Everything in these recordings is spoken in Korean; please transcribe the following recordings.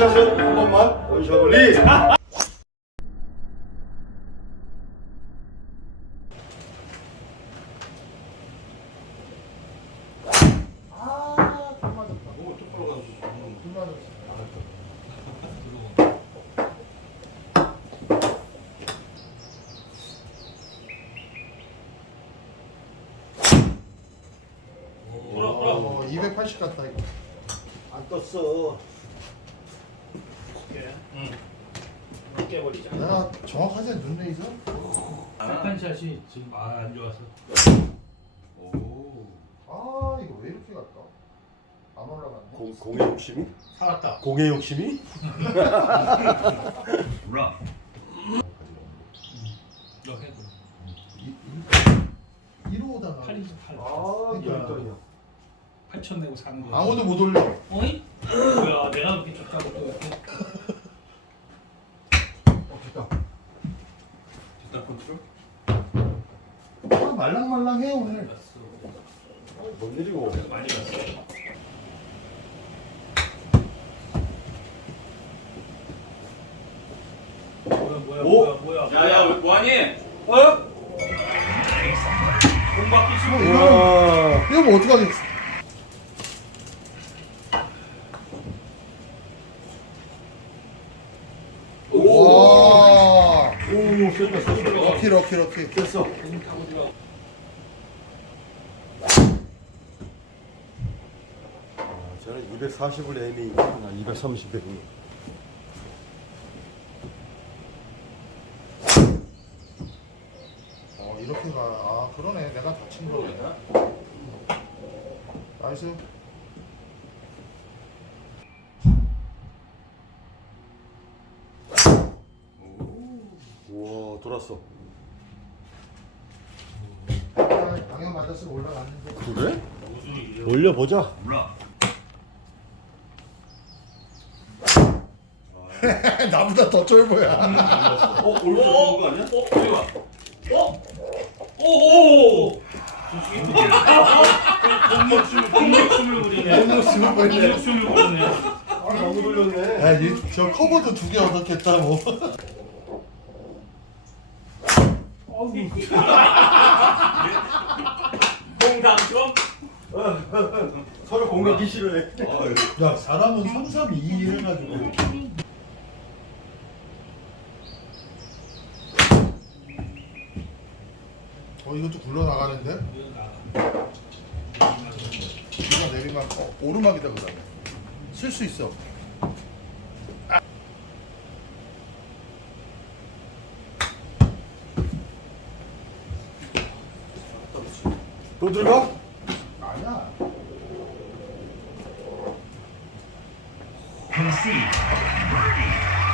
원샷은 한 번만 원샷 올리. 아, 잘 맞았다. 너무 똑바로 가서 잘 맞았어. 어, 280 같다 이거. 안 떴어. 깨버리자. 내가 정확하지 않는 레이저? 세컨샷이 지금 아, 안 좋아서. 오. 아, 이거 왜 이렇게 갔다? 안 올라갔네. 공, 공의 욕심이? 살았다. 공의 욕심이? 몰라. 너 해도. 1호 오다가 8이지 8. 아, 그러니까. 8천 내고 사는 거. 아무도 못 올려. 어이? 뭐야 내가 그렇게 줬다고 또 이렇게. 어, 됐다. 됐다, 컨트롤? 아, 말랑말랑해 오늘. 갔어. 뭔 일이고? 많이 갔어. 뭐야 뭐야 오! 뭐야 뭐야. 야야 뭐하니? 어? 공 받기 싫어. 이거. 이거 뭐 어떡하겠어? 와. 오, 쏜다, 쏜다. 럭키 럭키 럭키. 됐어. 공 타고 들어. 아, 저는 240을 에미, 난 230에 에미. 어 이렇게 가. 아 그러네. 내가 다친 거네. 나이스. 우와, 돌았어. 아, 방향 맞았으면 올라갔는데. 그래? 올려보자. 몰라. 나보다 더 쫄보야. 어, 올려 거 아니야? 어, 저기 와. 어? 오, 오. 공격수를 공격수를 부리네. 공격수를 부리네. 공격수를 부리네. 아, 너무 돌렸네. 야, 이, 저 커버도 두 개 얻었겠다 뭐. 공 당첨. 서로 공격이 싫어해. 야, 사람은 3, 3, 2 해가지고. 어, 이것도 굴러나가는데? 이거 내리막, 어, 오르막이다, 그 다음에. 쓸 수 있어. 또 들어가? 아니야.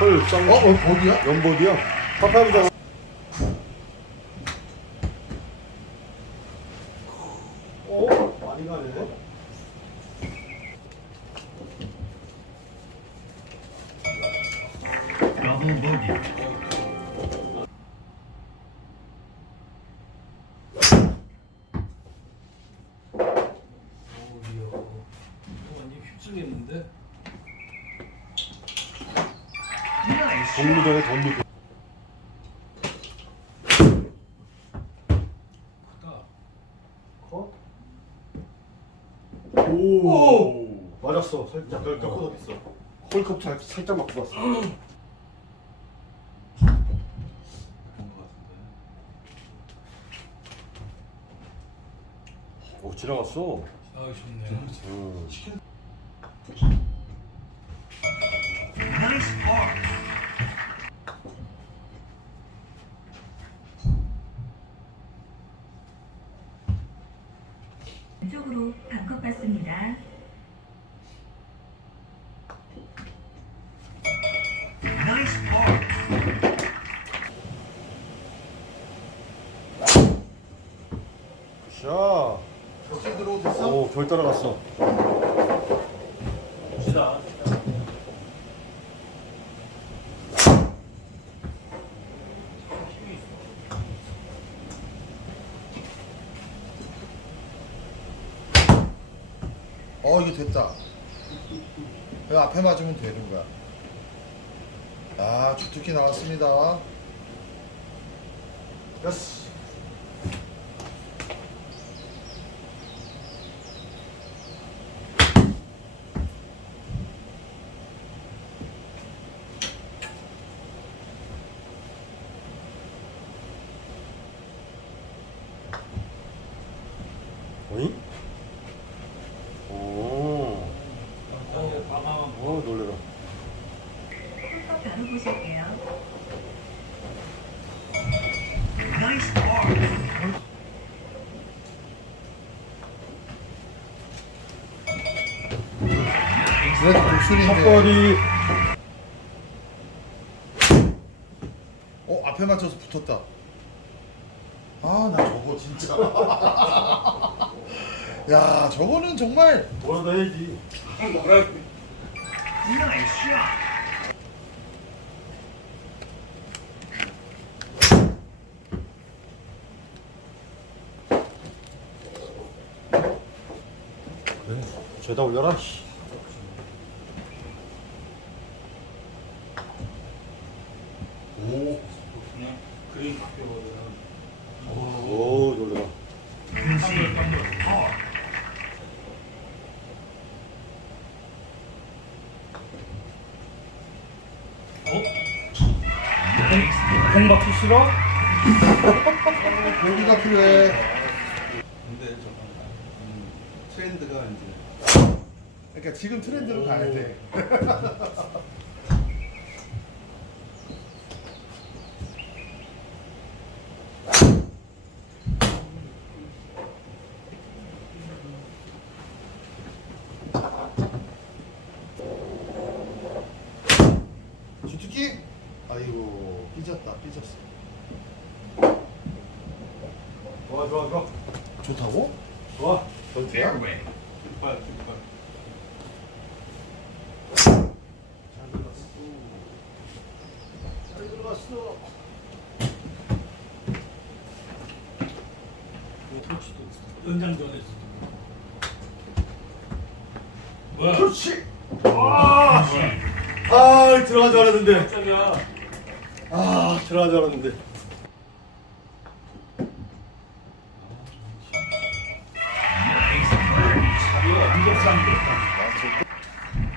헐, 쌍. 어, 어, 어디야? 연보디야? 어? 많이 가네. 오우야. 이거 완전 휩쓸겠는데? 동무전에 동무전. 크다. 컷? 오. 맞았어. 살짝. 몇 코더 있어. 홀 컵 살, 살짝 맞고 갔어. 오, 지나갔어. 아, 좋네. 음. 어 이게 됐다. 그 앞에 맞으면 되는 거야. 아 주특기 나왔습니다. 됐어. 그래도 독수리인데. 턱걸이. 어 앞에 맞춰서 붙었다. 아 나 저거 진짜. 야 저거는 정말 뭐라도 해야지. 죄다 올려라. 씨. 오 그냥 그림 바뀌어버려. 오 놀래라. 어? 공 받기 싫어? 고기가 필요해. 근데 저건 음, 트렌드가 이제 그러니까 지금 트렌드로 가야 돼. 주특기? 아이고 삐졌다 삐졌어. 좋아 좋아 좋아. 좋다고? 좋아. 전투야? 뒷발 뒷발 잘 들어갔어. 잘 들어갔어. 연장전에서. 뭐야? 그렇지. 아, 아 들어가지 않았는데. 깜짝이야. 아 않았는데. 자리가 완전 쌍둥이다.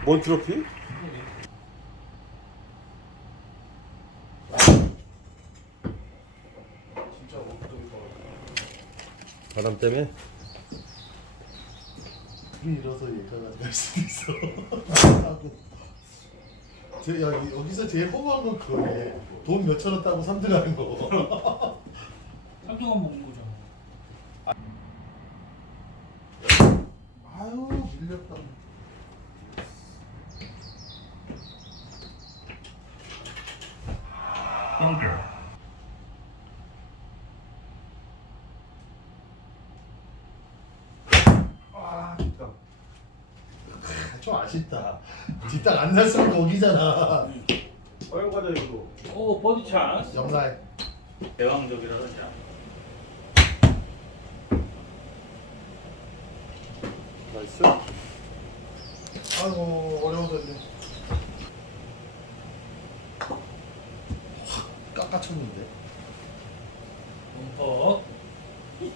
뭔 트로피? 바람 때문에? 불이 일어서 얘가 가져갈 수도 있어. 하고. 제 여기 여기서 제일 허무한 건 그거네. 돈 몇천 원 따고 3등 하는 거. 쌍둥이만 먹는 거잖아. 아유 밀렸다. 아 진짜. 좀 아쉽다. 뒷땅 안 났으면 거기잖아. 어영 가자 이거. 오 버디 찬스. 영라이. 대왕적이라든지. 나이스. 아이고 어려워졌네. 확 깎아쳤는데. 범퍼.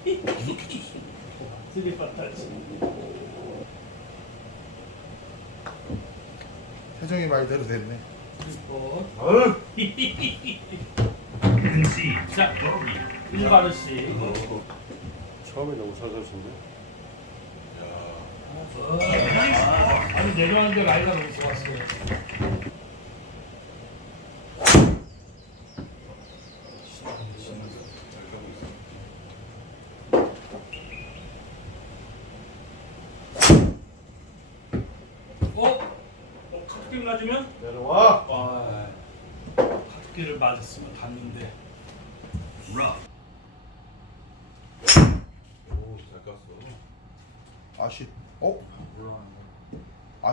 이렇게 쳤어. 되게 판타지. 표정이 말대로 됐네. 범퍼. 아유. 자, 일바르시. 처음에 너무 살살 쳤네. 아니 내려왔는데 라이가 너무 좋았어요.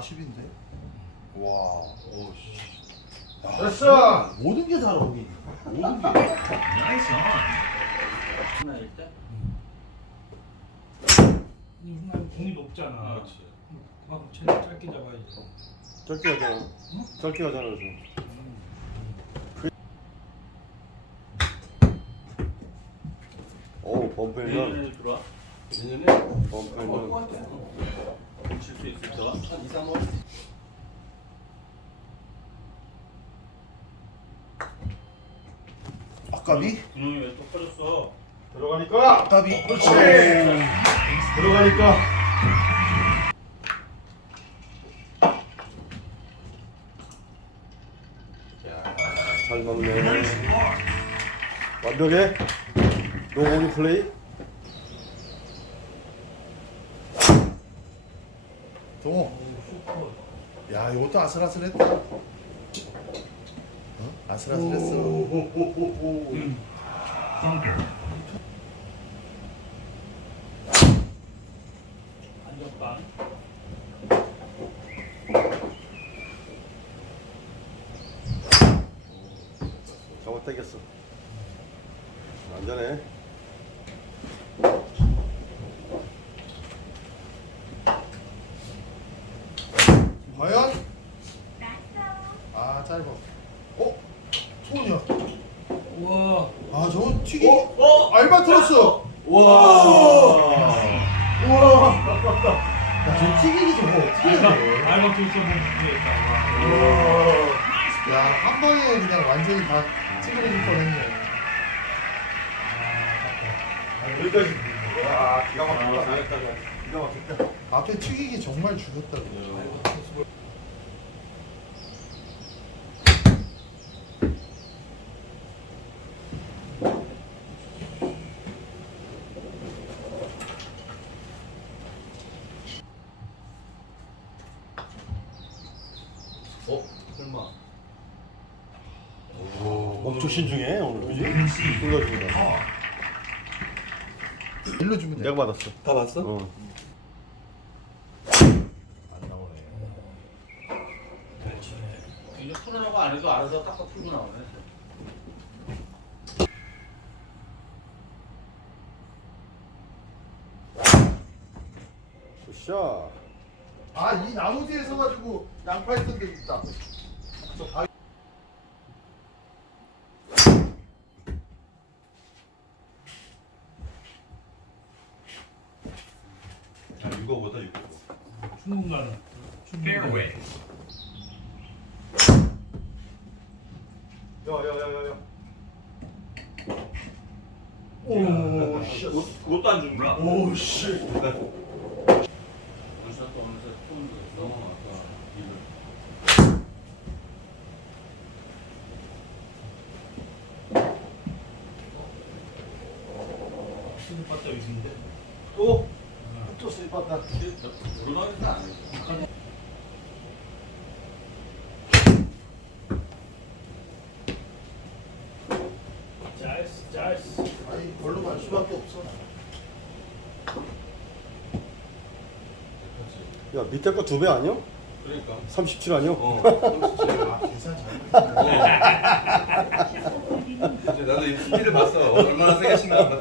40인데? 와, 오씨. 됐어. 모든 게 살아, 거기. 모든 게. 나이스 하나 일단 이 공이 높잖아. 그렇지. 그만큼 짧게 잡아야지. 짧게 하자. 짧게 하자라서. 어우 범퍼 일단 내년에 들어와? 내년에? 범퍼 일단 같아. 칠수 있을까? 한 2, 3월. 아까비? 분홍이 왜또 빠졌어? 들어가니까. 아까비. 그렇지. 들어가니까. 잘 먹네. 완벽해. 노보기 플레이. 동호. 야, 이것도 아슬아슬했다. 어? 아슬아슬했어. 안전빵. 저거 땡겼어. 안전해. 과연? 났어. 아, 짧아. 어? 소은이야. 우와. 아, 저거 튀기. 어? 알바트로스. 와. 우와. 야, 저 튀기기 저거 어떻게 해야 돼? 알바 투좀 보겠다. 야, 한 방에 그냥 완전히 다 찌그러질 뻔했네. 여기까지. 야, 기가 막히다. 기가 막혔다. 앞에 튀기기 정말 죽였다고. 어? 설마. 엄청 신중해 오늘 그지? 쏟아준다. 일로 주면 돼. 내가 받았어. 다 봤어? 어. 안 나오네. 이제 풀어내고 안 해도 알아서 딱딱 풀고 나오네. 샷. 아, 이 나무 뒤에 서가지고 양파 있던 데 있다. 저 바위. 아, 6호보다 6호. 중국 가는. 페어웨이. 야, 야, 야, 야, 야. 오, 씨. 그것도 안 준구나. 오, 씨. 물샷도 오면서 처음 들었어. 어, 아까 이를. 봤다 위인데 또. 또 슬펐다. 물어나는 안 해. 짜이스 짜이스. 아니, 별로 갈 수밖에 없어. 야 밑에 거 두 배 아니야? 그러니까. 37 아니야? 어. 아, 계산 잘못했네. 이제 나도 이 TV를 봤어. 얼마나 세게 어건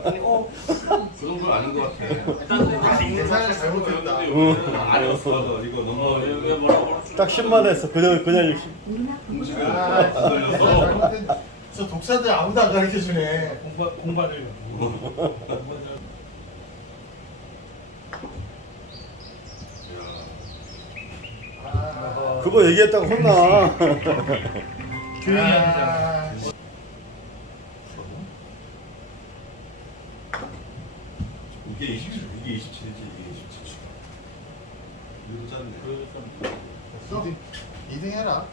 아닌 것 같아. 계산을 잘못했다. 아니었어. 맞아. 이거 어, 너무 왜 뭐라고 딱 10만 했어. 그냥 그냥 이렇게. 오르막 부분 음식을 아. 잘못했. 저 독사들 아무도 안 가르쳐 주네. 공부 공부하려고. 아, 그거 얘기했다가 혼나. 아, 이게 27, 이게 27이지 이게 27. 이거 짠네. 됐어? 2등 해라.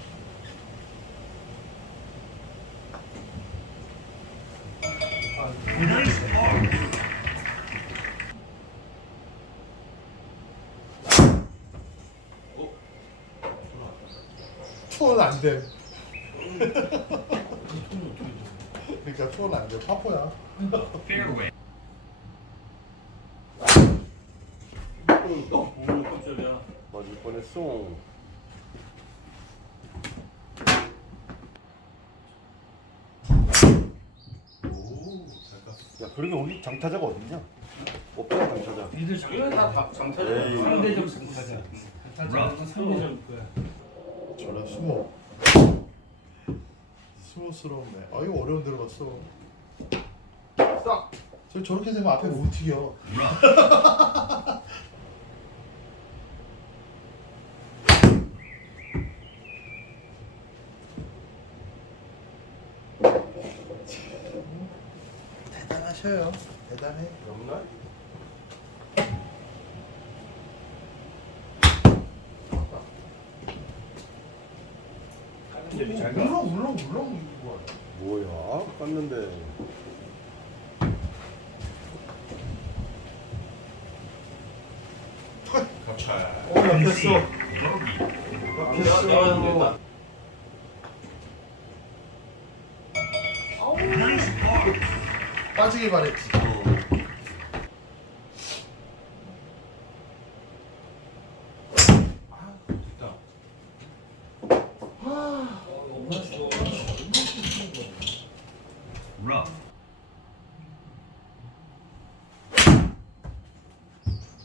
어? 투어는 안 돼. 그러니까 투어는 안 돼. 파포야. 페어웨이. 오 깜짝이야. 맞을 뻔했어. 야 그러게 우리 장타자가 어딨냐? 없잖아 장타자. 니들 장면 다 장타자. 에이. 상대적 장타자. 장타자는 상대적 거야. 저런 수모. 수모스럽네. 아 이거 어려운 데로 갔어. 딱. 저 저렇게 되면 앞에 못 튀겨. 대단하셔요. 잘 가. 물렁 물렁 물렁 이거. 뭐야? 깠는데. 어 약했어. 나왔는데 빠지길 바랬지.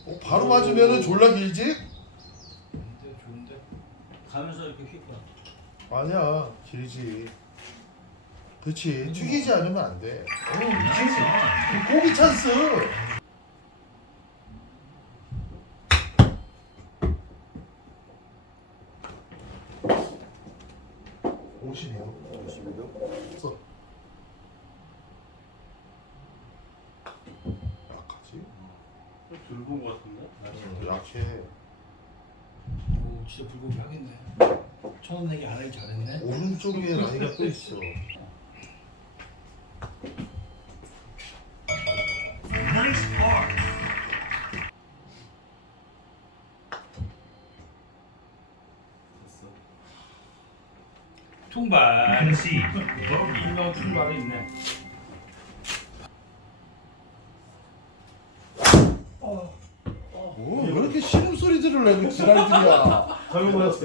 어, 바로 맞으면은 졸라 길지? 좋은데 좋은데. 가면서 이렇게 휙 가. 아니야 길지. 그렇지 튀기지 않으면 안 돼. 어, 미쳤어. 고기 찬스. 오시네요. 22도? 써. 약하지? 들고 것 같은데? 약해. 오 진짜 불고기 하겠네. 천원 내기 안 하기 잘했네. 오른쪽에 라이가 또 있어. 통발. 분명 통발이 있네. 뭐, 왜 이렇게 신음 소리들을 내고 지랄들이야. 잘못 맞았어.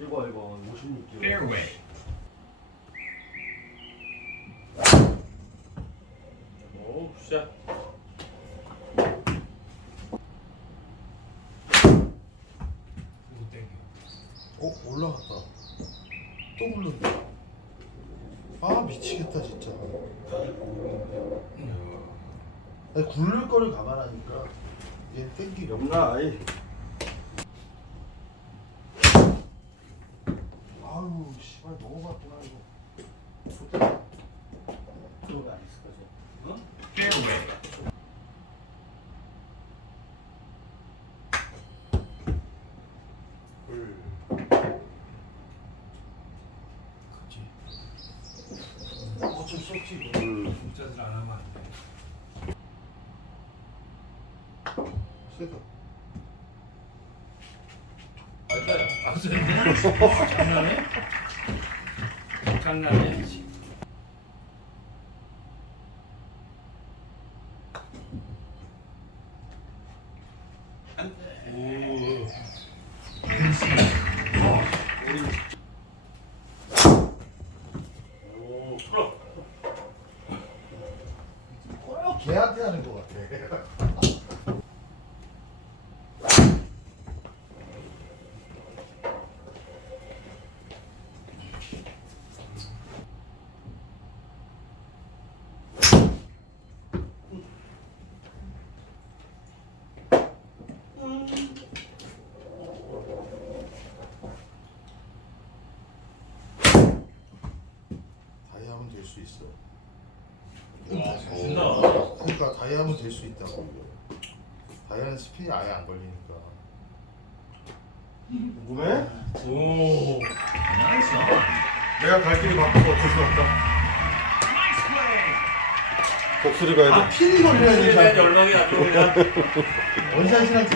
이거 이거 56kg. 오 샷. 이거 땡겨. 어, 올라갔다. 또 굴른다. 아, 미치겠다, 진짜. 아니, 굴릴 거를 감안하니까 얘 땡기려. 없 나? 아이. 아유, 씨발, 너무 맞구나, 이거. 그거 안 있을 거지. 어쩔 수 없지, 이거. 음. 진짜들 안 하면 안 돼. 세다. 아, 그랬네? 장난해? 장난해? 꼭 걔한테 하는 것 같아. 다이아면 될 수 있어. 된다. 그러니까 다이아면 될 수 있다고. 다이아는 스피이 아예 안 걸리니까. 궁금해? 오. 내가 갈 길이 바뀌고 어쩔 수 없다. 복수리 가야 아 돼. 핀이 걸려야 맨 되잖아. 연락이 안 오냐? 원샷이랑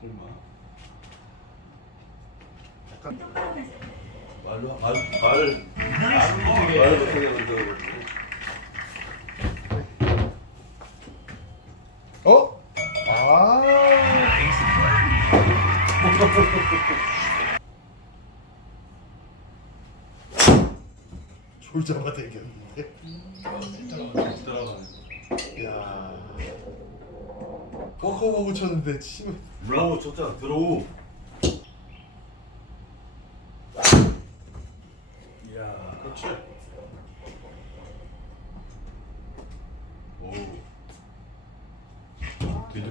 설마. 말로, 말, 말. 말 못하게. 어? 아. 졸자마 되겠는데. 야. 뻐커버그 쳤는데 치면 들어오 쳤잖아. 들어오.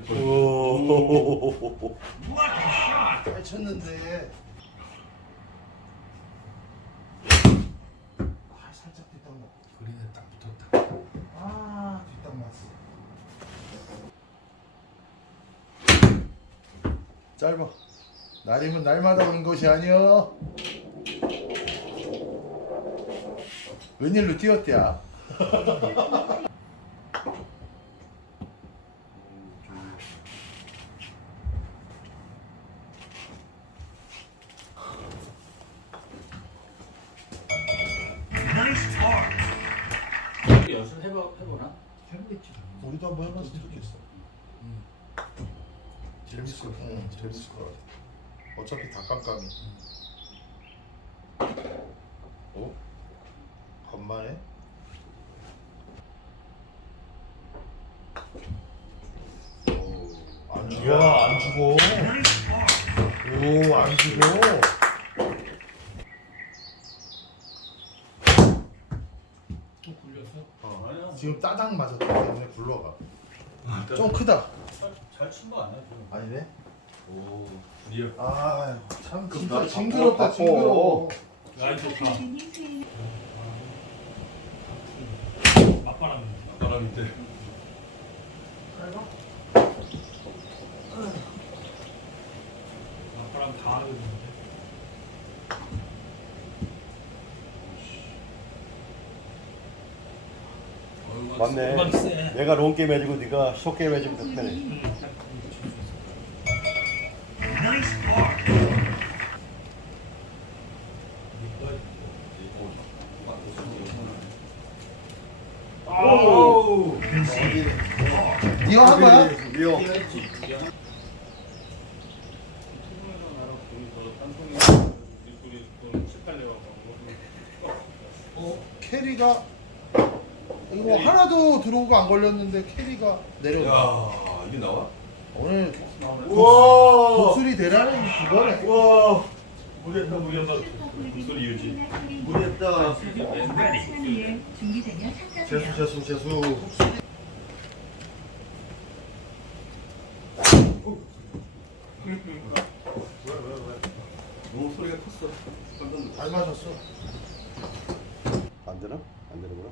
뻔. 오. 잘 쳤는데. 아 살짝 뒷땅 맞. 그린에 딱 붙었다. 아 뒷땅 맞어. 짧아. 날이면 날마다 오는 것이 아니여. 웬일로 뛰었대야? 깜깜이. 어? 간만에? 오, 안 죽어, 안 죽어. 오, 안 죽어. 또 굴렸어? 어, 아니야. 지금 따당 맞았기 때문에 굴러가. 좀 크다. 잘친 거 아니야 지금? 아니네. 오 드디어. 아, 참 진짜 징그럽다. 징그러워. 라인 좋다. 선생님 수행 맞바람. 바람인데. 맞바람 다 하겠는데. 맞네. 음악이 세. 내가 롱 게임 해주고 네가 쇼 게임 해주면. 음. 니가 한 거야? 미용. 어, 캐리가 이거 하나도 들어오고 안 걸렸는데 캐리가 내려온다. 야 이게 나와? 오늘 우와. 독수리 대란은 그거네. 우와. 슈퍼 목소리 유지. 무리했다. 준비되면 재수. 재수 재수. 너무 소리가 컸어. 깜짝 놀랐어. 잘 맞았어. 안 되나? 안 되는구나.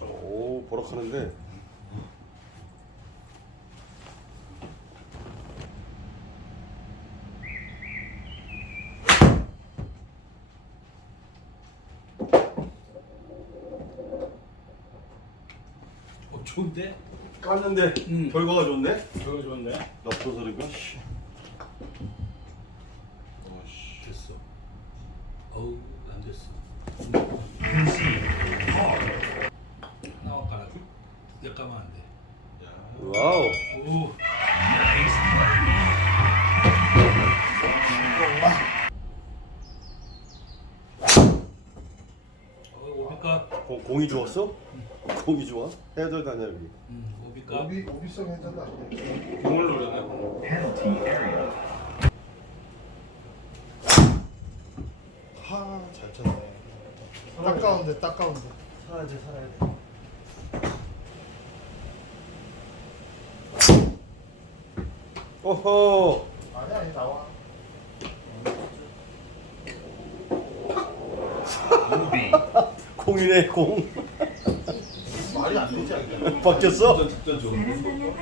오 버럭하는데. 어 좋은데? 깠는데 음. 결과가 좋네. 그거 좋은데? 나쁜 소리가. 어, 오비까? 공, 공이 좋았어? 공이 좋아? 헤더 다냐 여기. 음, 오비까? 오비 오비성 괜찮다. 공을 노렸네. 공. 하잘 쳤네. 딱 가운데 딱 가운데. 살아야지 살아야 돼. 오호. 아니 아니 나와. 공이네 공. 말이 안 되지 않냐? 바뀌었어? 직전 좋은 공.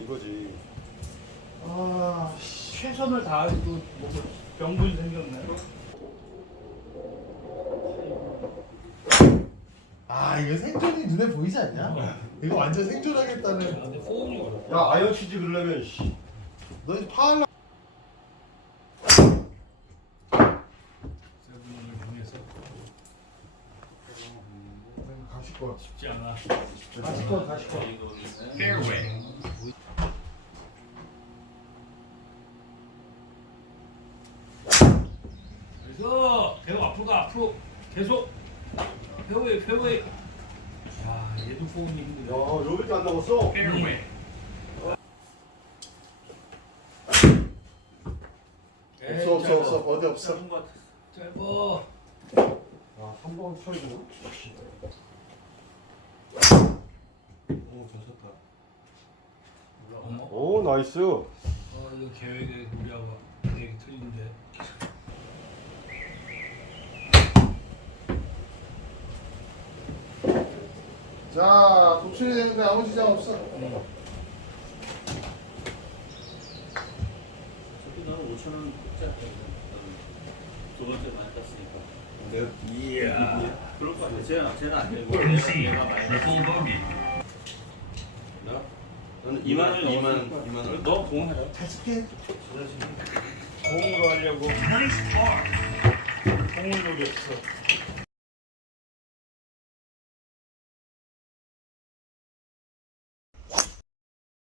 이거지. 아, 최선을 다해도 뭐 병분이 생겼네. 아 이거 생존이 눈에 보이지 않냐? 이거 완전 아, 생존하겠다는. 근데 포옹이 어렵다. 야 아이언 치즈 그러려면 씨. 너 파할라. 세븐을 통해서 가실 거. 쉽지 않아. 가실 거 가실 거. 그래서 계속 앞으로 가 앞으로 계속 페어웨이 페어웨이. 야 얘도 포옹이 야 힘들어. 로비트 안 남았어. 없어. 짧어. 아 3번 쳐야 되나? 오잘 쳤다. 어머. 오 나이스. 어 이거 계획이 우리하고 계획이 틀린데. 자 독출이 되는데 아무 지장 없어. 응. 저기 나는 5천 원 짜리 두 번째 많이 땄으니까 내가 이야. 그럴 거 같아 쟤는 쟤는 안 되고 얘가, 얘가 많이 땄으니까 나? 너는 2만 원, 2만 원, 2만 원. 너 공해라 잘 쓸게. 공으로 하려고. 공을 노렸어.